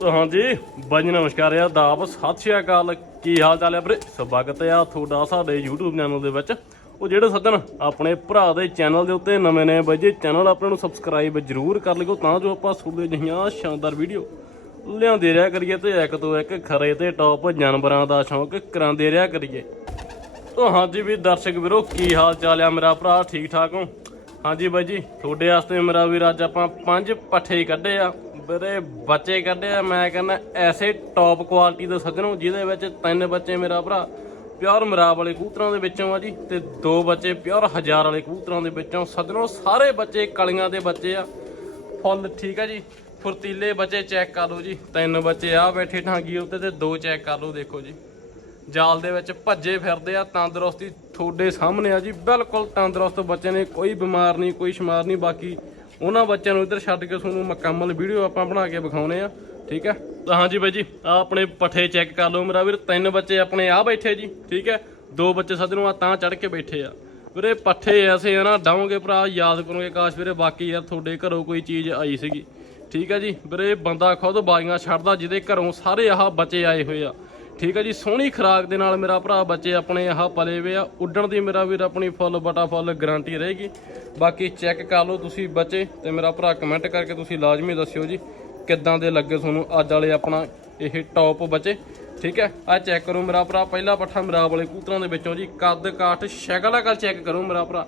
ਤਾਂ ਹਾਂਜੀ ਬਾਜੀ ਨਮਸਕਾਰ ਆ ਦਾਬ ਸਤਿ ਸ਼੍ਰੀ ਅਕਾਲ। ਕੀ ਹਾਲ ਚਾਲ ਹੈ ਵੀਰੇ? ਸਵਾਗਤ ਆ ਤੁਹਾਡਾ ਸਾਡੇ YouTube ਚੈਨਲ ਦੇ ਵਿੱਚ। ਉਹ ਜਿਹੜੇ ਸੱਜਣ ਆਪਣੇ ਭਰਾ ਦੇ ਚੈਨਲ ਦੇ ਉੱਤੇ ਨਵੇਂ ਨੇ, ਬਾਈ ਜੀ ਚੈਨਲ ਆਪਣੇ ਨੂੰ ਸਬਸਕ੍ਰਾਈਬ ਜ਼ਰੂਰ ਕਰ ਲਿਓ ਤਾਂ ਜੋ ਆਪਾਂ ਸੂਬੇ ਜਿਹੀਆਂ ਸ਼ਾਨਦਾਰ ਵੀਡੀਓ ਲਿਆਉਂਦੇ ਰਿਹਾ ਕਰੀਏ ਤੇ ਇੱਕ ਤੋਂ ਇੱਕ ਖਰੇ ਤੇ ਟੌਪ ਜਾਨਵਰਾਂ ਦਾ ਸ਼ੌਂਕ ਕਰਾਉਂਦੇ ਰਿਹਾ ਕਰੀਏ। ਤਾਂ ਹਾਂਜੀ ਵੀ ਦਰਸ਼ਕ ਵੀਰੋ, ਕੀ ਹਾਲ ਚਾਲ ਆ ਮੇਰਾ ਭਰਾ? ਠੀਕ ਠਾਕ ਹੋ? ਹਾਂਜੀ ਬਾਈ ਜੀ, ਤੁਹਾਡੇ ਵਾਸਤੇ ਮੇਰਾ ਵੀਰ ਅੱਜ ਆਪਾਂ ਪੰਜ ਪੱਠੇ ਕੱਢੇ ਆ। ਮੇਰੇ ਬੱਚੇ ਕੱਢੇ ਆ, ਮੈਂ ਕਹਿੰਦਾ ਐਸੇ ਟੌਪ ਕੁਆਲਿਟੀ ਦੇ ਸੱਜਣੋ ਜਿਹਦੇ ਵਿੱਚ ਤਿੰਨ ਬੱਚੇ ਮੇਰਾ ਭਰਾ, ਪਿਓਰ ਮਰਾਬ ਵਾਲੇ ਕਬੂਤਰਾਂ ਦੇ ਵਿੱਚੋਂ ਆ ਜੀ, ਤੇ ਦੋ ਬੱਚੇ ਪਿਓਰ ਹਜ਼ਾਰ ਵਾਲੇ ਕਬੂਤਰਾਂ ਦੇ ਵਿੱਚੋਂ ਸੱਜਣੋ, ਸਾਰੇ ਬੱਚੇ ਕਲੀਆਂ ਦੇ ਬੱਚੇ ਆ। ਫੁੱਲ ਠੀਕ ਆ ਜੀ, ਫੁਰਤੀਲੇ ਬੱਚੇ ਚੈੱਕ ਕਰ ਲਓ ਜੀ, ਤਿੰਨ ਬੱਚੇ ਆ ਬੈਠੇ ਠਾਂਗੀ ਉੱਤੇ ਤੇ ਦੋ ਚੈੱਕ ਕਰ ਲਓ ਦੇਖੋ ਜੀ। ਜਾਲ ਦੇ ਵਿੱਚ ਭੱਜੇ ਫਿਰਦੇ ਆ, ਤੰਦਰੁਸਤੀ ਤੁਹਾਡੇ ਸਾਹਮਣੇ ਆ ਜੀ, ਬਿਲਕੁਲ ਤੰਦਰੁਸਤ ਬੱਚੇ ਨੇ, ਕੋਈ ਬਿਮਾਰ ਨਹੀਂ, ਕੋਈ ਸ਼ਮਾਰ ਨਹੀਂ, ਬਾਕੀ ਉਹਨਾਂ ਬੱਚਿਆਂ ਨੂੰ ਇੱਧਰ ਛੱਡ ਕੇ ਤੁਹਾਨੂੰ ਮੁਕੰਮਲ ਵੀਡੀਓ ਆਪਾਂ ਬਣਾ ਕੇ ਵਿਖਾਉਨੇ ਆ, ਠੀਕ ਹੈ? ਤਾਂ ਹਾਂਜੀ ਬਾਈ ਜੀ ਆ ਆਪਣੇ ਪੱਠੇ ਚੈੱਕ ਕਰ ਲਓ ਮੇਰਾ ਵੀਰ, ਤਿੰਨ ਬੱਚੇ ਆਪਣੇ ਆ ਬੈਠੇ ਜੀ, ਠੀਕ ਹੈ? ਦੋ ਬੱਚੇ ਸੱਜਣੋਂ ਆ ਤਾਂ ਚੜ ਕੇ ਬੈਠੇ ਆ। ਵੀਰੇ ਪੱਠੇ ਐਸੇ ਆ ਨਾ ਡਾਉਂਗੇ ਭਰਾ, ਯਾਦ ਕਰੋਗੇ ਕਾਸ਼ ਵੀਰੇ, ਬਾਕੀ ਯਾਰ ਤੁਹਾਡੇ ਘਰੋਂ ਕੋਈ ਚੀਜ਼ ਆਈ ਸੀਗੀ, ਠੀਕ ਹੈ ਜੀ? ਵੀਰੇ ਬੰਦਾ ਖੁਦ ਬਾਜ਼ੀਆਂ ਛੱਡਦਾ, ਜਿਹਦੇ ਘਰੋਂ ਸਾਰੇ ਆਹ ਬੱਚੇ ਆਏ ਹੋਏ ਆ। ਠੀਕ ਹੈ ਜੀ, ਸੋਹਣੀ ਖਰਾਕ ਦੇ ਨਾਲ ਮੇਰਾ ਭਰਾ ਬੱਚੇ ਆਪਣੇ ਆਹ ਪਲੇ ਵੇ ਆ। ਉੱਡਣ ਦੀ ਮੇਰਾ ਵੀਰ ਆਪਣੀ ਫੁੱਲ ਬਟਾ ਫੁੱਲ ਗਾਰੰਟੀ ਰਹੇਗੀ। ਬਾਕੀ ਚੈੱਕ ਕਰ ਲਓ ਤੁਸੀਂ ਬੱਚੇ ਤੇ ਮੇਰਾ ਭਰਾ ਕਮੈਂਟ ਕਰਕੇ ਤੁਸੀਂ ਲਾਜ਼ਮੀ ਦੱਸਿਓ ਜੀ ਕਿੱਦਾਂ ਦੇ ਲੱਗੇ ਤੁਹਾਨੂੰ ਅੱਜ ਵਾਲੇ ਆਪਣਾ ਇਹ ਟੌਪ ਬੱਚੇ। ਠੀਕ ਹੈ ਆ ਚੈੱਕ ਕਰੋ ਮੇਰਾ ਭਰਾ, ਪਹਿਲਾ ਪੱਠਾ ਮੇਰਾ ਵਾਲੇ ਕੂਤਰਾਂ ਦੇ ਵਿੱਚੋਂ ਜੀ। ਕੱਦ ਕਾਠ ਸ਼ਕਲ ਅਕਲ ਚੈੱਕ ਕਰੋ ਮੇਰਾ ਭਰਾ।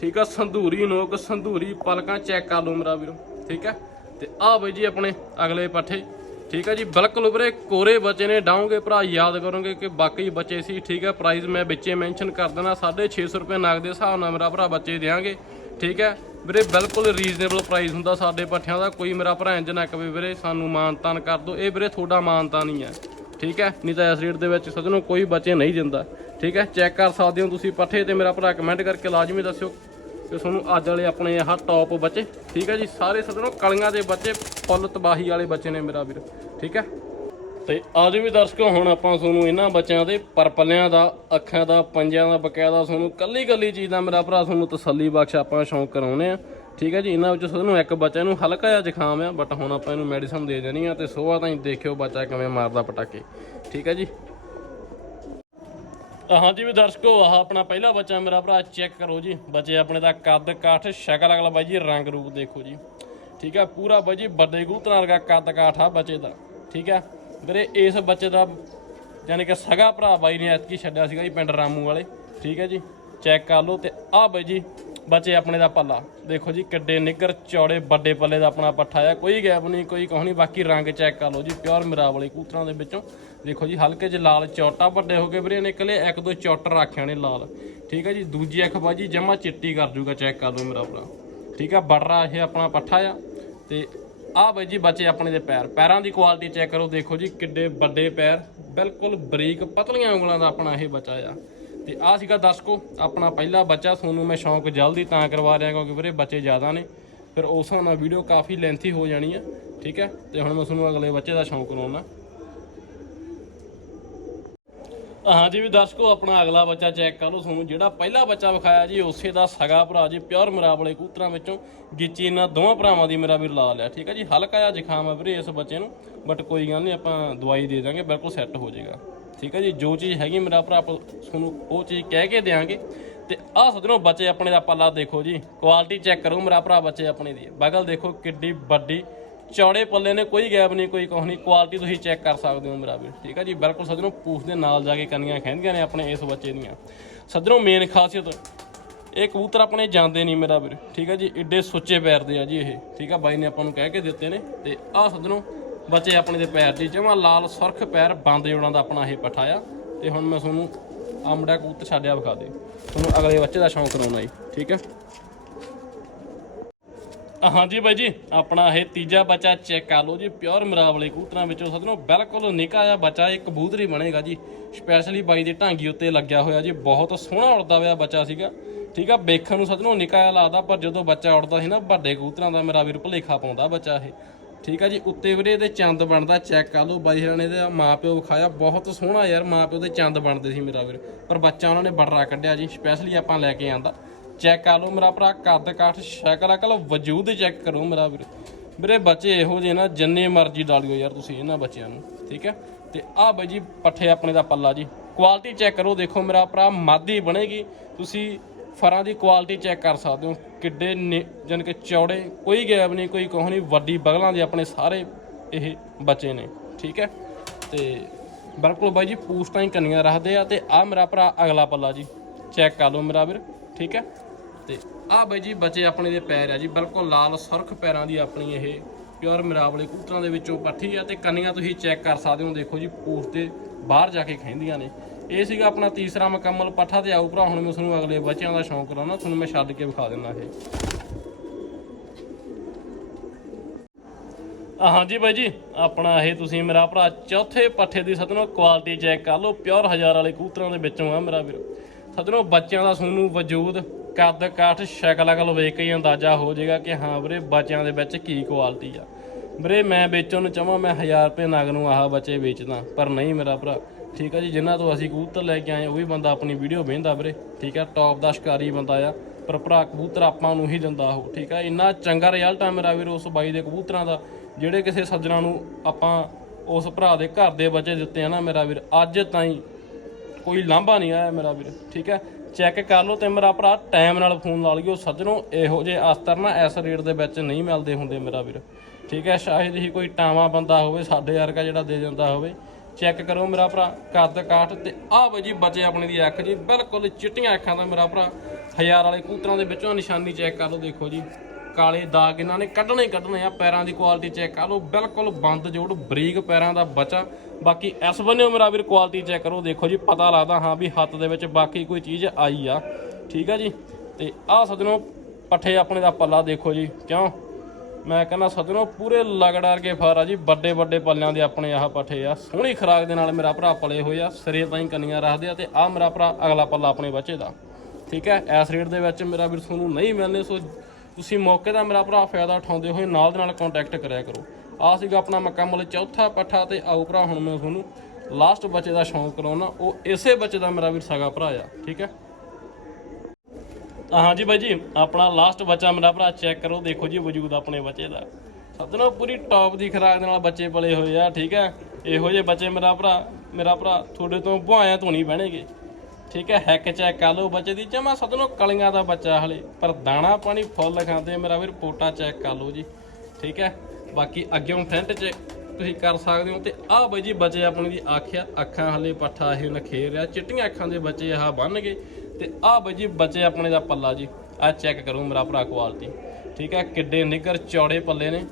ਠੀਕ ਆ, ਸੰਧੂਰੀ ਨੋਕ, ਸੰਧੂਰੀ ਪਲਕਾਂ ਚੈੱਕ ਕਰ ਲਓ ਮੇਰਾ ਵੀਰੋ। ਠੀਕ ਹੈ, ਤੇ ਆ ਬਈ ਜੀ ਆਪਣੇ ਅਗਲੇ ਪੱਠੇ। ਠੀਕ ਹੈ ਜੀ, ਬਿਲਕੁਲ ਵੀਰੇ ਕੋਰੇ ਬੱਚੇ ਨੇ ਡਾਉਂਗੇ ਭਰਾ, ਯਾਦ ਕਰੋਗੇ ਕਿ ਬਾਕੀ ਬੱਚੇ ਸੀ, ਠੀਕ ਹੈ ਪ੍ਰਾਈਸ ਮੈਂ ਵਿੱਚੇ ਮੈਂਸ਼ਨ ਕਰ ਦੇਣਾ 650 ਰੁਪਏ ਨਗ ਦੇ ਹਿਸਾਬ ਨਾਲ ਮੇਰਾ ਭਰਾ ਬੱਚੇ ਦੇਾਂਗੇ ਠੀਕ ਹੈ। ਵੀਰੇ, ਬਿਲਕੁਲ ਰੀਜ਼ਨੇਬਲ ਪ੍ਰਾਈਸ ਹੁੰਦਾ ਸਾਡੇ ਪੱਠਿਆਂ ਦਾ, ਕੋਈ ਮੇਰਾ ਭਰਾ ਇੰਜ ਨਾ ਕਵੇ ਵੀਰੇ, ਸਾਨੂੰ ਮਾਨਤਾਨ ਕਰ ਦਿਓ ਇਹ ਵੀਰੇ ਤੁਹਾਡਾ ਮਾਨਤਾਨ ਹੀ ਹੈ, ਠੀਕ ਹੈ। ਨਹੀਂ ਤਾਂ ਇਸ ਰੇਟ ਦੇ ਵਿੱਚ ਸੱਜਣੋ ਕੋਈ ਬੱਚੇ ਨਹੀਂ ਦਿੰਦਾ, ਠੀਕ ਹੈ। ਚੈੱਕ ਕਰ ਸਕਦੇ ਹੋ ਤੁਸੀਂ ਪੱਠੇ ਤੇ ਮੇਰਾ ਭਰਾ ਕਮੈਂਟ ਕਰਕੇ ਲਾਜ਼ਮੀ ਦੱਸਿਓ, ਕਿ ਤੁਹਾਨੂੰ ਅੱਜ ਵਾਲੇ ਆਪਣੇ ਆਹ ਟੌਪ ਬੱਚੇ, ਠੀਕ ਹੈ ਜੀ। ਸਾਰੇ ਸੱਜਣੋ, ਕਲੀਆਂ ਦੇ ਬੱਚੇ ਫੁੱਲ ਤਬਾਹੀ ਵਾਲੇ ਬੱਚੇ ਨੇ ਮੇਰਾ ਵੀਰ, ਠੀਕ ਹੈ? ਤੇ ਅੱਜ ਵੀ ਦਰਸ਼ਕੋ, ਹੁਣ ਆਪਾਂ ਤੁਹਾਨੂੰ ਇਹਨਾਂ ਬੱਚਿਆਂ ਦੇ ਪਰਪਲਿਆਂ ਦਾ, ਅੱਖਾਂ ਦਾ, ਪੰਜਿਆਂ ਦਾ, ਬਕਾਇਦਾ ਤੁਹਾਨੂੰ ਕੱਲੀ ਕੱਲੀ ਚੀਜ਼ ਦਾ ਮੇਰਾ ਭਰਾ ਤੁਹਾਨੂੰ ਤਸੱਲੀ ਬਖਸ਼ ਆਪਾਂ ਸ਼ੌਂਕ ਕਰਾਉਨੇ ਆ ਠੀਕ ਹੈ ਜੀ, ਇਹਨਾਂ ਵਿੱਚ ਤੁਹਾਨੂੰ ਇੱਕ ਬੱਚੇ ਨੂੰ ਹਲਕਾ ਜਿਹਾ ਜ਼ੁਕਾਮ ਆ ਬਟ ਹੁਣ ਆਪਾਂ ਇਹਨੂੰ ਮੈਡੀਸਨ ਦੇ ਦੇਣੀ ਆ ਤੇ ਸੋਹਾ ਤਾਂ ਹੀ ਦੇਖਿਓ ਬੱਚਾ ਕਿਵੇਂ ਮਾਰਦਾ ਪਟਾਕੇ। ਠੀਕ ਹੈ ਜੀ? ਹਾਂਜੀ ਵੀ ਦਰਸ਼ਕੋ, ਆਹ ਆਪਣਾ ਪਹਿਲਾ ਬੱਚਾ ਮੇਰਾ ਭਰਾ ਚੈੱਕ ਕਰੋ ਜੀ। ਬੱਚੇ ਆਪਣੇ ਦਾ ਕੱਦ ਕਾਠ ਸ਼ਕਲ ਅਗਲਾ ਬਾਈ ਜੀ ਰੰਗ ਰੂਪ ਦੇਖੋ ਜੀ। ਠੀਕ ਹੈ, ਪੂਰਾ ਬਾਈ ਜੀ ਵੱਡੇ ਕਬੂਤਰਾਂ ਵਰਗਾ ਕੱਦ ਕਾਠ ਆ ਬੱਚੇ ਦਾ, ਠੀਕ ਹੈ। ਵੀਰੇ, ਇਸ ਬੱਚੇ ਦਾ ਯਾਨੀ ਕਿ ਸਗਾ ਭਰਾ ਬਾਈ ਨੇ ਐਤਕੀ ਛੱਡਿਆ ਸੀਗਾ ਜੀ ਪਿੰਡ ਰਾਮੂ ਵਾਲੇ, ਠੀਕ ਹੈ ਜੀ। ਚੈੱਕ ਕਰ ਲਓ ਤੇ ਆਹ ਬਾਈ ਜੀ, ਬੱਚੇ ਆਪਣੇ ਦਾ ਪੱਲਾ ਦੇਖੋ ਜੀ, ਕਿੱਡੇ ਨਿੱਗਰ ਚੌੜੇ, ਵੱਡੇ ਪੱਲੇ ਦਾ ਆਪਣਾ ਪੱਠਾ ਆ, ਕੋਈ ਗੈਪ ਨਹੀਂ, ਕੋਈ ਕਹੋ ਨਹੀਂ, ਬਾਕੀ ਰੰਗ ਚੈੱਕ ਕਰ ਲਓ ਜੀ, ਪਿਓਰ ਮਿਰਾ ਵਾਲੇ ਕਬੂਤਰਾਂ ਦੇ ਵਿੱਚੋਂ। ਦੇਖੋ ਜੀ, ਹਲਕੇ ਜਿਹੇ ਲਾਲ ਚੌਟਾ ਵੱਡੇ ਹੋ ਕੇ ਵੀਰੇ ਨਿਕਲੇ ਇੱਕ ਦੋ ਚੌਟਰ ਰੱਖਿਆ ਨੇ ਲਾਲ। ਠੀਕ ਹੈ ਜੀ, ਦੂਜੀ ਅੱਖ ਬਾਜੀ ਜਮਾ ਚਿੱਟੀ ਕਰ ਜੂਗਾ, ਚੈੱਕ ਕਰ ਲਓ ਮੇਰਾ ਭਰਾ। ਠੀਕ ਆ ਬੜਰਾ ਇਹ ਆਪਣਾ ਪੱਠਾ ਆ। ਤੇ ਆਹ ਬਾਈ ਜੀ ਬੱਚੇ ਆਪਣੇ ਦੇ ਪੈਰ। ਪੈਰਾਂ ਦੀ ਕੁਆਲਿਟੀ ਚੈੱਕ ਕਰੋ, ਦੇਖੋ ਜੀ ਕਿੱਡੇ ਵੱਡੇ ਪੈਰ। ਬਿਲਕੁਲ ਬਰੀਕ, ਪਤਲੀਆਂ ਉਂਗਲਾਂ ਦਾ ਆਪਣਾ ਇਹ ਬੱਚਾ ਆ। ਤੇ ਆ ਸੀਗਾ ਦਰਸ਼ਕੋ ਆਪਣਾ ਪਹਿਲਾ ਬੱਚਾ। ਤੁਹਾਨੂੰ ਮੈਂ ਸ਼ੌਂਕ ਜਲਦੀ ਤਾਂ ਕਰਵਾ ਰਿਹਾ ਕਿਉਂਕਿ ਵੀਰੇ ਬੱਚੇ ਜ਼ਿਆਦਾ ਨੇ। ਫਿਰ ਉਸ ਹਿਸਾਬ ਨਾਲ ਵੀਡੀਓ ਕਾਫੀ ਲੈਂਥੀ ਹੋ ਜਾਣੀ ਆ, ਠੀਕ ਹੈ? ਤੇ ਹੁਣ ਮੈਂ ਤੁਹਾਨੂੰ ਅਗਲੇ ਬੱਚੇ ਦਾ ਸ਼ੌਂਕ ਕਰਾਉਣਾ ਹਾਂਜੀ ਵੀ ਦਰਸ਼ਕੋ, ਆਪਣਾ ਅਗਲਾ ਬੱਚਾ ਚੈੱਕ ਕਰ ਲਓ ਤੁਹਾਨੂੰ। ਜਿਹੜਾ ਪਹਿਲਾ ਬੱਚਾ ਵਿਖਾਇਆ ਜੀ, ਉਸੇ ਦਾ ਸਗਾ ਭਰਾ ਜੀ ਪਿਓਰ ਮਰਾਬ ਵਾਲੇ ਕੂਤਰਾਂ ਵਿੱਚੋਂ ਗਿੱਚੀ ਇਹਨਾਂ ਦੋਵਾਂ ਭਰਾਵਾਂ ਦੀ ਮੇਰਾ ਵੀਰ ਲਾ ਲਿਆ। ਠੀਕ ਹੈ ਜੀ, ਹਲਕਾ ਜਿਹਾ ਜ਼ੁਕਾਮ ਹੈ ਵੀਰੇ ਇਸ ਬੱਚੇ ਨੂੰ ਬਟ ਕੋਈ ਗੱਲ ਨਹੀਂ, ਆਪਾਂ ਦਵਾਈ ਦੇ ਦਾਂਗੇ, ਬਿਲਕੁਲ ਸੈੱਟ ਹੋ ਜਾਏਗਾ। ਠੀਕ ਹੈ ਜੀ, ਜੋ ਚੀਜ਼ ਹੈਗੀ ਮੇਰਾ ਭਰਾ, ਆਪਾਂ ਤੁਹਾਨੂੰ ਉਹ ਚੀਜ਼ ਕਹਿ ਕੇ ਦੇਾਂਗੇ ਤੇ ਆਹ ਸੱਜਣੋ ਬੱਚੇ ਆਪਣੇ ਦਾ ਪੱਲਾ ਦੇਖੋ ਜੀ ਕੁਆਲਿਟੀ ਚੈੱਕ ਕਰੋ, ਮੇਰਾ ਭਰਾ ਬੱਚੇ ਆਪਣੇ ਦੀ। ਬਗਲ ਦੇਖੋ ਕਿੱਡੀ ਵੱਡੀ ਚੌੜੇ ਪੱਲੇ ਨੇ, ਕੋਈ ਗੈਪ ਨਹੀਂ, ਕੋਈ ਕੁਛ ਨਹੀਂ। ਕੁਆਲਿਟੀ ਤੁਸੀਂ ਚੈੱਕ ਕਰ ਸਕਦੇ ਹੋ ਮੇਰਾ ਵੀਰ, ਠੀਕ ਆ ਜੀ? ਬਿਲਕੁਲ ਸੱਜਣੋ, ਪੂਛ ਦੇ ਨਾਲ ਜਾ ਕੇ ਕੰਨੀਆਂ ਖਹਿੰਦੀਆਂ ਨੇ ਆਪਣੇ ਇਸ ਬੱਚੇ ਦੀਆਂ। ਸੱਜਣੋ ਮੇਨ ਖਾਸੀਅਤ, ਇਹ ਕਬੂਤਰ ਆਪਣੇ ਜਾਂਦੇ ਨਹੀਂ ਮੇਰਾ ਵੀਰ, ਠੀਕ ਹੈ ਜੀ? ਏਡੇ ਸੁੱਚੇ ਪੈਰ ਦੇ ਆ ਜੀ ਇਹ, ਠੀਕ ਆ? ਬਾਈ ਨੇ ਆਪਾਂ ਨੂੰ ਕਹਿ ਕੇ ਦਿੱਤੇ ਨੇ। ਤੇ ਆਹ ਸੱਜਣੋ, ਬੱਚੇ ਆਪਣੇ ਦੇ ਪੈਰ ਜੀ ਜਮਾ ਲਾਲ ਸੁਰਖ ਪੈਰ ਬੰਦ ਜੋੜਾਂ ਦਾ ਆਪਣਾ ਇਹ ਪੱਠਾ ਆ ਤੇ ਹੁਣ ਮੈਂ ਤੁਹਾਨੂੰ ਆਮੜਾ ਕਬੂਤਰ ਛੱਡਿਆ ਵਿਖਾ ਦੇ। ਤੁਹਾਨੂੰ ਅਗਲੇ ਬੱਚੇ ਦਾ ਸ਼ੌਂਕ ਕਰਾਉਣਾ ਜੀ, ਠੀਕ ਹੈ ਹਾਂਜੀ ਬਾਈ ਜੀ, ਆਪਣਾ ਇਹ ਤੀਜਾ ਬੱਚਾ ਚੈੱਕ ਕਰ ਲਓ ਜੀ ਪਿਓਰ ਮਰਾਵਲੇ ਕਬੂਤਰਾਂ ਵਿੱਚੋਂ ਸਦਨੋਂ ਬਿਲਕੁਲ ਨਿੱਕਾ ਜਿਹਾ ਬੱਚਾ, ਇਹ ਕਬੂਤਰ ਹੀ ਬਣੇਗਾ ਜੀ। ਸਪੈਸ਼ਲੀ ਬਾਈ ਦੀ ਢਾਂਗੀ ਉੱਤੇ ਲੱਗਿਆ ਹੋਇਆ ਜੀ, ਬਹੁਤ ਸੋਹਣਾ ਉੜਦਾ ਹੋਇਆ ਬੱਚਾ ਸੀਗਾ। ਠੀਕ ਆ, ਵੇਖਣ ਨੂੰ ਸਦਨੋਂ ਨਿੱਕਾ ਜਿਹਾ ਲੱਗਦਾ, ਪਰ ਜਦੋਂ ਬੱਚਾ ਉੜਦਾ ਸੀ ਨਾ, ਵੱਡੇ ਕਬੂਤਰਾਂ ਦਾ ਮੇਰਾ ਵੀਰ ਭੁਲੇਖਾ ਪਾਉਂਦਾ ਬੱਚਾ ਇਹ। ਠੀਕ ਆ ਜੀ, ਉੱਤੇ ਵੀਰੇ ਇਹਦੇ ਚੰਦ ਬਣਦਾ ਚੈੱਕ ਕਰ ਲਓ, ਬਾਈ ਹਰਾਂ ਨੇ ਇਹਦਾ ਮਾਪਿਓ ਵਿਖਾਇਆ, ਬਹੁਤ ਸੋਹਣਾ ਯਾਰ, ਮਾਪਿਓ ਦੇ ਚੰਦ ਬਣਦੇ ਸੀ ਮੇਰਾ ਵੀਰ। ਪਰ ਬੱਚਾ ਉਹਨਾਂ ਨੇ ਬੜਰਾ ਕੱਢਿਆ ਜੀ ਸਪੈਸ਼ਲੀ ਆਪਾਂ ਲੈ ਕੇ ਆਂਦਾ। ਚੈੱਕ ਕਰ ਲਓ ਮੇਰਾ ਭਰਾ, ਕੱਦ ਕਾਠ, ਸ਼ਕਲ ਅਕਲ ਵਜੂਦ ਚੈੱਕ ਕਰੋ ਮੇਰਾ ਵੀਰ। ਵੀਰੇ ਬੱਚੇ ਇਹੋ ਜਿਹੇ ਨਾ, ਜਿੰਨੇ ਮਰਜ਼ੀ ਡਾਲਿਓ ਯਾਰ ਤੁਸੀਂ ਇਹਨਾਂ ਬੱਚਿਆਂ ਨੂੰ, ਠੀਕ ਹੈ? ਤੇ ਆਹ ਬਾਈ ਜੀ, ਪੱਠੇ ਆਪਣੇ ਦਾ ਪੱਲਾ ਜੀ। ਕੁਆਲਿਟੀ ਚੈੱਕ ਕਰੋ, ਦੇਖੋ ਮੇਰਾ ਭਰਾ, ਮਾਦੀ ਬਣੇਗੀ। ਤੁਸੀਂ ਫਰਾਂ ਦੀ ਕੁਆਲਿਟੀ ਚੈੱਕ ਕਰ ਸਕਦੇ ਹੋ। ਕਿੱਡੇ ਨੇ- ਜਾਣੀ ਕਿ ਚੌੜੇ, ਕੋਈ ਗੈਪ ਨਹੀਂ, ਕੋਈ ਕੋਹ ਨਹੀਂ, ਵੱਡੀ ਬਗਲਾਂ ਦੇ ਆਪਣੇ ਸਾਰੇ ਇਹ ਬੱਚੇ ਨੇ, ਠੀਕ ਹੈ? ਤੇ ਬਿਲਕੁਲ ਬਾਈ ਜੀ ਪੂਸਟਾਂ ਹੀ ਕੰਨੀਆਂ ਰੱਖਦੇ ਆ, ਤੇ ਆ ਮੇਰਾ ਭਰਾ ਅਗਲਾ ਪੱਲਾ ਜੀ। ਚੈੱਕ ਕਰ ਲਓ ਮੇਰਾ ਵੀਰ, ਠੀਕ ਹੈ? ਤੇ ਆ ਬਾਈ ਜੀ ਬੱਚੇ ਆਪਣੇ ਦੇ ਪੈਰ ਆ ਜੀ, ਬਿਲਕੁਲ ਲਾਲ ਸੁਰਖ ਪੈਰਾਂ ਦੀ ਆਪਣੀ ਇਹ ਪਿਓਰ ਮਿਰਾਵਲੇ ਕੂਤਰਾਂ ਦੇ ਵਿੱਚੋਂ ਪੱਠੀ ਆ ਤੇ ਕੰਨੀਆਂ ਤੁਸੀਂ ਚੈੱਕ ਕਰ ਸਕਦੇ ਹੋ, ਦੇਖੋ ਜੀ ਪੂਛ ਤੇ ਬਾਹਰ ਜਾ ਕੇ ਖੈਂਦੀਆਂ ਨੇ। ਇਹ ਸੀਗਾ ਆਪਣਾ ਤੀਸਰਾ ਮੁਕੰਮਲ ਪੱਠਾ ਤੇ ਆਊ ਭਰਾ, ਹੁਣ ਮੈਂ ਤੁਹਾਨੂੰ ਅਗਲੇ ਬੱਚਿਆਂ ਦਾ ਸ਼ੌਂਕ ਕਰਾਉਣਾ, ਤੁਹਾਨੂੰ ਮੈਂ ਛੱਡ ਕੇ ਵਿਖਾ ਦਿੰਦਾ ਇਹ। ਹਾਂਜੀ ਬਾਈ ਜੀ, ਆਪਣਾ ਇਹ ਤੁਸੀਂ ਮੇਰਾ ਭਰਾ, ਚੌਥੇ ਪੱਠੇ ਦੀ ਸਤਨੋ ਕੁਆਲਿਟੀ ਚੈੱਕ ਕਰ ਲਓ, ਪਿਓਰ ਹਜ਼ਾਰ ਵਾਲੇ ਕੂਤਰਾਂ ਦੇ ਵਿੱਚੋਂ ਆ ਮੇਰਾ ਵੀਰ। ਸਤਨੋ ਬੱਚਿਆਂ ਦਾ ਤੁਹਾਨੂੰ ਵਜੂਦ ਕੱਦ ਕਾਠ ਸ਼ਕਲ ਅਕਲ ਵੇਖ ਕੇ ਹੀ ਅੰਦਾਜ਼ਾ ਹੋ ਜਾਏਗਾ ਕਿ ਹਾਂ ਵੀਰੇ, ਬੱਚਿਆਂ ਦੇ ਵਿੱਚ ਕੀ ਕੁਆਲਿਟੀ ਆ। ਵੀਰੇ, ਮੈਂ ਵੇਚਣ ਨੂੰ ਚਾਹਾਂ, ਮੈਂ 1000 ਰੁਪਏ ਨਗ ਨੂੰ ਆਹ ਬੱਚੇ ਵੇਚਦਾ, ਪਰ ਨਹੀਂ ਮੇਰਾ ਭਰਾ। ਠੀਕ ਆ ਜੀ ਜਿਨ੍ਹਾਂ ਤੋਂ ਅਸੀਂ ਕਬੂਤਰ ਲੈ ਕੇ ਆਏ, ਉਹ ਵੀ ਬੰਦਾ ਆਪਣੀ ਵੀਡੀਓ ਵੇਖਦਾ ਵੀਰੇ। ਠੀਕ ਆ ਟੌਪ ਦਾ ਸ਼ਿਕਾਰੀ ਬੰਦਾ ਆ, ਪਰ ਭਰਾ ਕਬੂਤਰ ਆਪਾਂ ਨੂੰ ਹੀ ਦਿੰਦਾ ਉਹ। ਠੀਕ ਆ, ਇੰਨਾ ਚੰਗਾ ਰਿਜ਼ਲਟ ਆ ਮੇਰਾ ਵੀਰ ਉਸ ਬਾਈ ਦੇ ਕਬੂਤਰਾਂ ਦਾ, ਜਿਹੜੇ ਕਿਸੇ ਸੱਜਣਾ ਨੂੰ ਆਪਾਂ ਉਸ ਭਰਾ ਦੇ ਘਰ ਦੇ ਬੱਚੇ ਦਿੱਤੇ ਆ ਨਾ ਮੇਰਾ ਵੀਰ, ਅੱਜ ਤਾਈਂ ਕੋਈ ਲਾਂਭਾ ਨਹੀਂ ਆਇਆ ਮੇਰਾ ਵੀਰ। ਠੀਕ ਹੈ ਚੈੱਕ ਕਰ ਲਓ ਤੇ ਮੇਰਾ ਭਰਾ ਟਾਈਮ ਨਾਲ ਫੋਨ ਲਾ ਲਿਓ। ਸੱਜਣੋ, ਇਹੋ ਜਿਹੇ ਅਸਤਰ ਨਾ ਇਸ ਰੇਟ ਦੇ ਵਿੱਚ ਨਹੀਂ ਮਿਲਦੇ ਹੁੰਦੇ ਮੇਰਾ ਵੀਰ। ਠੀਕ ਹੈ ਸ਼ਾਇਦ ਹੀ ਕੋਈ ਟਾਵਾ ਬੰਦਾ ਹੋਵੇ, ਸਾਡੇ ਵਰਗਾ ਜਿਹੜਾ ਦੇ ਜਾਂਦਾ ਹੋਵੇ। ਚੈੱਕ ਕਰੋ ਮੇਰਾ ਭਰਾ, ਕੱਦ ਕਾਠ ਤੇ ਆਹ ਬਈ ਜੀ ਬਚੇ ਆਪਣੀ ਦੀ ਅੱਖ ਜੀ। ਬਿਲਕੁਲ ਚਿੱਟੀਆਂ ਅੱਖਾਂ ਦਾ ਮੇਰਾ ਭਰਾ। ਹਜ਼ਾਰ ਵਾਲੇ ਕੂਤਰਾਂ ਦੇ ਵਿੱਚੋਂ ਨਿਸ਼ਾਨੀ ਚੈੱਕ ਕਰ ਲਓ, ਦੇਖੋ ਜੀ। ਕਾਲੇ ਦਾਗ ਇਹਨਾਂ ਨੇ ਕੱਢਣੇ ਕੱਢਣੇ ਆ, ਪੈਰਾਂ ਦੀ ਕੁਆਲਿਟੀ ਚੈੱਕ ਕਰ ਲਓ, ਬਿਲਕੁਲ ਬੰਦ ਜੋੜ, ਬਰੀਕ ਪੈਰਾਂ ਦਾ ਬੱਚਾ। ਬਾਕੀ ਇਸ ਬੰਨਿਓ ਮੇਰਾ ਵੀਰ ਕੁਆਲਿਟੀ ਚੈੱਕ ਕਰੋ, ਦੇਖੋ ਜੀ, ਪਤਾ ਲੱਗਦਾ ਹਾਂ ਵੀ ਹੱਥ ਦੇ ਵਿੱਚ ਬਾਕੀ ਕੋਈ ਚੀਜ਼ ਆਈ ਆ। ਠੀਕ ਆ ਜੀ? ਤੇ ਆਹ ਸੱਜਣੋ, ਪੱਠੇ ਆਪਣੇ ਦਾ ਪੱਲਾ ਦੇਖੋ ਜੀ, ਕਿਉਂ? ਮੈਂ ਕਹਿੰਦਾ, ਸੱਜਣੋ, ਪੂਰੇ ਲਗੜਾਰ ਕੇ ਫਾਰ ਆ ਜੀ, ਵੱਡੇ ਵੱਡੇ ਪੱਲਿਆਂ ਦੇ ਆਪਣੇ ਆਹ ਪੱਠੇ ਆ। ਸੋਹਣੀ ਖਰਾਕ ਦੇ ਨਾਲ ਮੇਰਾ ਭਰਾ ਪਲੇ ਹੋਏ ਆ ਸਿਰੇ ਤਾਈਂ ਕੰਨੀਆਂ ਰੱਖਦੇ ਆ ਤੇ ਆਹ ਮੇਰਾ ਭਰਾ ਅਗਲਾ ਪੱਲਾ ਆਪਣੇ ਬੱਚੇ ਦਾ। ਠੀਕ ਹੈ ਇਸ ਰੇਟ ਦੇ ਵਿੱਚ ਮੇਰਾ ਵੀਰ ਤੁਹਾਨੂੰ ਨਹੀਂ ਮਿਲਨੇ ਸੋ ਤੁਸੀਂ ਮੌਕੇ ਦਾ ਮੇਰਾ ਭਰਾ ਫਾਇਦਾ ਉਠਾਉਂਦੇ ਹੋਏ ਨਾਲ ਦੇ ਨਾਲ ਕੰਟੈਕਟ ਕਰਿਆ ਕਰੋ। ਆ ਸੀਗਾ ਆਪਣਾ ਮੁਕੰਮਲ ਚੌਥਾ ਪੱਠਾ ਤੇ ਆਓ ਭਰਾ, ਹੁਣ ਮੈਂ ਤੁਹਾਨੂੰ ਲਾਸਟ ਬੱਚੇ ਦਾ ਸ਼ੌਂਕ ਕਰਾਉਣਾ ਉਹ ਇਸੇ ਬੱਚੇ ਦਾ ਮੇਰਾ ਵੀਰ ਸਗਾ ਭਰਾ ਆ, ਠੀਕ ਹੈ? ਤਾਂ ਹਾਂਜੀ ਬਾਈ ਜੀ, ਆਪਣਾ ਲਾਸਟ ਬੱਚਾ ਮੇਰਾ ਭਰਾ ਚੈੱਕ ਕਰੋ, ਦੇਖੋ ਜੀ ਵਜੂਦ ਆਪਣੇ ਬੱਚੇ ਦਾ। ਸੱਜਣੋ ਪੂਰੀ ਟੌਪ ਦੀ ਖਰਾਕ ਦੇ ਨਾਲ ਬੱਚੇ ਪਲੇ ਹੋਏ ਆ, ਠੀਕ ਹੈ? ਇਹੋ ਜਿਹੇ ਬੱਚੇ ਮੇਰਾ ਭਰਾ ਮੇਰਾ ਭਰਾ ਤੁਹਾਡੇ ਤੋਂ ਭੁਆਇਆ ਤੋਂ ਨਹੀਂ ਬਹਿਣਗੇ। ਠੀਕ ਹੈ, ਹੈਕ ਚੈੱਕ ਕਰ ਲਓ ਬੱਚੇ ਦੀ, ਜਮਾ ਸਦਨੋਂ ਕਲੀਆਂ ਦਾ ਬੱਚਾ ਹਲੇ। ਪਰ ਦਾਣਾ ਪਾਣੀ ਫੁੱਲ ਖਾਂਦੇ ਮੇਰਾ ਵੀਰ ਪੋਟਾ ਚੈੱਕ ਕਰ ਲਓ ਜੀ। ਠੀਕ ਹੈ, ਬਾਕੀ ਅੱਗੇੋਂ ਫਰੰਟ ਚ ਤੁਸੀਂ ਕਰ ਸਕਦੇ ਹੋ ਤੇ ਆਹ ਬਾਈ ਜੀ ਬੱਚੇ ਆਪਣੀ ਦੀ ਆਖਿਆ, ਅੱਖਾਂ ਹਲੇ ਪੱਠਾ ਇਹ ਨਖੇਰ ਰਿਹਾ, ਚਿੱਟੀਆਂ ਅੱਖਾਂ ਦੇ ਬੱਚੇ ਆਹ ਬਣ ਗਏ ਤੇ ਆਹ ਬਾਈ ਜੀ ਬੱਚੇ ਆਪਣੇ ਦਾ ਪੱਲਾ ਜੀ, ਆਹ ਚੈੱਕ ਕਰੋ ਮੇਰਾ ਭਰਾ ਕੁਆਲਿਟੀ ਠੀਕ ਹੈ, ਕਿੱਡੇ ਨਿੱਗਰ ਚੌੜੇ ਪੱਲੇ ਨੇ।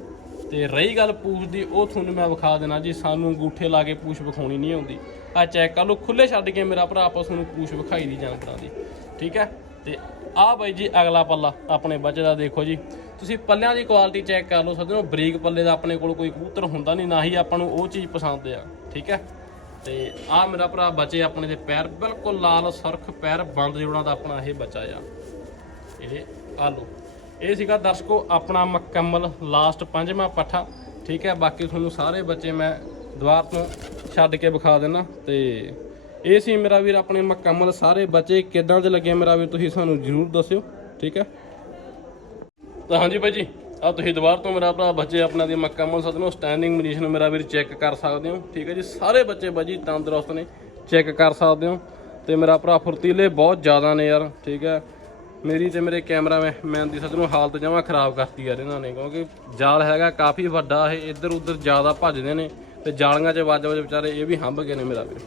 ਤੇ ਰਹੀ ਗੱਲ ਪੂਛ ਦੀ, ਉਹ ਤੁਹਾਨੂੰ ਮੈਂ ਵਿਖਾ ਦੇਣਾ ਜੀ, ਸਾਨੂੰ ਅੰਗੂਠੇ ਲਾ ਕੇ ਪੂਛ ਵਿਖਾਉਣੀ ਨਹੀਂ ਆਉਂਦੀ। ਆ ਚੈੱਕ ਕਰ ਲਓ ਖੁੱਲੇ ਛੱਡ ਕੇ ਮੇਰਾ ਭਰਾ ਆਪਸ ਨੂੰ ਪੂਛ ਵਿਖਾਈ ਦੀ ਜਾਨਵਰਾਂ ਦੀ, ਠੀਕ ਹੈ? ਤੇ ਆਹ ਬਾਈ ਜੀ, ਅਗਲਾ ਪੱਲਾ ਆਪਣੇ ਬੱਚੇ ਦਾ ਦੇਖੋ ਜੀ। ਤੁਸੀਂ ਪੱਲਿਆਂ ਦੀ ਕੁਆਲਿਟੀ ਚੈੱਕ ਕਰ ਲਓ, ਸੱਜਣੋ, ਬਰੀਕ ਪੱਲੇ ਦਾ ਆਪਣੇ ਕੋਲ ਕੋਈ ਕਬੂਤਰ ਹੁੰਦਾ ਨਹੀਂ, ਨਾ ਹੀ ਆਪਾਂ ਨੂੰ ਉਹ ਚੀਜ਼ ਪਸੰਦ ਆ, ਠੀਕ ਹੈ? ਤੇ ਆਹ ਮੇਰਾ ਭਰਾ ਬੱਚੇ ਆਪਣੇ ਦੇ ਪੈਰ ਬਿਲਕੁਲ ਲਾਲ, ਸੁਰਖ ਪੈਰ, ਬੰਦ ਜੋੜਾਂ ਦਾ ਆਪਣਾ ਇਹ ਬੱਚਾ ਆ। ਇਹ ਆ ਲਓ। ਇਹ ਸੀਗਾ ਦਰਸ਼ਕੋ ਆਪਣਾ ਮੁਕੰਮਲ ਲਾਸਟ ਪੰਜਵਾਂ ਪੱਠਾ। ਠੀਕ ਹੈ, ਬਾਕੀ ਤੁਹਾਨੂੰ ਸਾਰੇ ਬੱਚੇ ਮੈਂ ਦੁਆਰ ਤੋਂ ਛੱਡ ਕੇ ਵਿਖਾ ਦੇਣਾ ਤੇ ਇਹ ਸੀ ਮੇਰਾ ਵੀਰ ਆਪਣੇ ਮੁਕੰਮਲ ਸਾਰੇ ਬੱਚੇ। ਕਿੱਦਾਂ ਦੇ ਲੱਗੇ ਮੇਰਾ ਵੀਰ, ਤੁਸੀਂ ਸਾਨੂੰ ਜਰੂਰ ਦੱਸਿਓ। ਠੀਕ ਹੈ? ਤਾਂ ਹਾਂਜੀ ਬਾਈ ਜੀ ਆ ਤੁਸੀਂ ਦੁਬਾਰ ਤੋਂ ਮੇਰਾ ਭਰਾ ਬੱਚੇ ਆਪਣਾ ਦੀ ਮੁਕੰਮਲ ਸਦਨੋਂ ਸਟੈਂਡਿੰਗ ਪੋਜੀਸ਼ਨ ਮੇਰਾ ਵੀਰ ਚੈੱਕ ਕਰ ਸਕਦੇ ਹੋ। ਠੀਕ ਹੈ ਜੀ, ਸਾਰੇ ਬੱਚੇ ਬਾਜੀ ਤੰਦਰੁਸਤ ਨੇ ਚੈੱਕ ਕਰ ਸਕਦੇ ਹੋ। ਤੇ ਮੇਰਾ ਭਰਾ ਫੁਰਤੀਲੇ ਬਹੁਤ ਜ਼ਿਆਦਾ ਨੇ ਯਾਰ। ਠੀਕ ਹੈ ਮੇਰੀ ਤੇ ਮੇਰੇ ਕੈਮਰਾਮੈਨ ਦੀ ਨੂੰ ਹਾਲਤ ਜਮਾ ਖਰਾਬ ਕਰਤੀ ਯਾਰ ਇਹਨਾਂ ਨੇ, ਕਿਉਂਕਿ ਜਾਲ ਹੈਗਾ ਕਾਫੀ ਵੱਡਾ, ਇਹ ਇੱਧਰ ਉੱਧਰ ਜ਼ਿਆਦਾ ਭੱਜਦੇ ਨੇ ਤੇ ਜਾਲੀਆਂ 'ਚ ਵੱਜ ਵੱਜ ਵਿਚਾਰੇ ਇਹ ਵੀ ਹੰਭ ਗਏ ਨੇ ਮੇਰਾ ਵੀਰ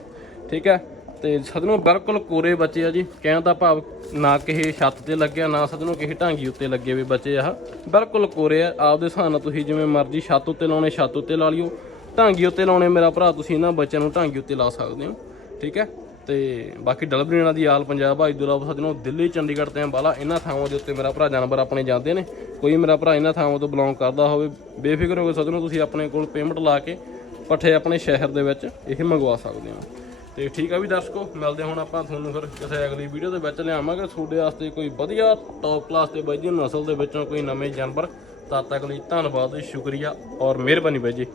ਠੀਕ ਹੈ? ਤੇ ਸਦਨੋਂ ਬਿਲਕੁਲ ਕੋਰੇ ਬੱਚੇ ਆ ਜੀ, ਕਹਿਣ ਦਾ ਭਾਵ ਨਾ ਕਿਸੇ ਛੱਤ ਤੇ ਲੱਗਿਆ ਨਾ ਸਦਨੋਂ ਕਿਸੇ ਢਾਂਗੀ ਉੱਤੇ ਲੱਗੇ ਵੀ ਬੱਚੇ ਆ। ਬਿਲਕੁਲ ਕੋਰੇ ਆ, ਆਪਦੇ ਹਿਸਾਬ ਨਾਲ ਤੁਸੀਂ ਜਿਵੇਂ ਮਰਜ਼ੀ ਛੱਤ ਉੱਤੇ ਲਾਉਣੇ, ਛੱਤ ਉੱਤੇ ਲਾ ਲਿਓ। ਢਾਂਗੀ ਉੱਤੇ ਲਾਉਣੇ, ਮੇਰਾ ਭਰਾ ਤੁਸੀਂ ਇਹਨਾਂ ਬੱਚਿਆਂ ਨੂੰ ਢਾਂਗੀ ਉੱਤੇ ਲਾ ਸਕਦੇ ਹੋ। ਠੀਕ ਹੈ? ਤੇ ਬਾਕੀ ਡਲਬਰੀਣਾ ਦੀ ਆਲ ਪੰਜਾਬ ਆ ਇਦੂਰਾ ਸਦਨੋਂ ਦਿੱਲੀ, ਚੰਡੀਗੜ੍ਹ ਤੇ ਅੰਬਾਲਾ, ਇਹਨਾਂ ਥਾਵਾਂ ਦੇ ਉੱਤੇ ਮੇਰਾ ਭਰਾ ਜਾਨਵਰ ਆਪਣੇ ਜਾਂਦੇ ਨੇ। ਕੋਈ ਮੇਰਾ ਭਰਾ ਇਹਨਾਂ ਥਾਵਾਂ ਤੋਂ ਬਿਲੋਂਗ ਕਰਦਾ ਹੋਵੇ, ਬੇਫਿਕਰ ਹੋ ਕੇ ਸਦਨੋਂ ਤੁਸੀਂ ਆਪਣੇ ਕੋਲ ਪੇਮੈਂਟ ਲਾ ਕੇ ਪੱਠੇ ਆਪਣੇ ਸ਼ਹਿਰ ਦੇ ਵਿੱਚ ਇਹ ਮੰਗਵਾ ਸਕਦੇ ਹੋ। ਤੇ ਠੀਕ ਆ ਵੀ ਦਰਸ਼ਕੋ, ਮਿਲਦੇ ਹੁਣ ਆਪਾਂ ਤੁਹਾਨੂੰ ਫਿਰ ਕਿਸੇ ਅਗਲੀ ਵੀਡੀਓ ਦੇ ਵਿੱਚ ਲਿਆਵਾਂਗੇ। ਤੁਹਾਡੇ ਵਾਸਤੇ ਕੋਈ ਵਧੀਆ ਟੌਪ ਕਲਾਸ ਤੇ ਬਾਈ ਜੀ ਨਸਲ ਦੇ ਵਿੱਚੋਂ ਕੋਈ ਨਵੇਂ ਜਾਨਵਰ, ਤਦ ਤੱਕ ਲਈ ਧੰਨਵਾਦ, ਸ਼ੁਕਰੀਆ ਔਰ ਮਿਹਰਬਾਨੀ ਬਾਈ ਜੀ।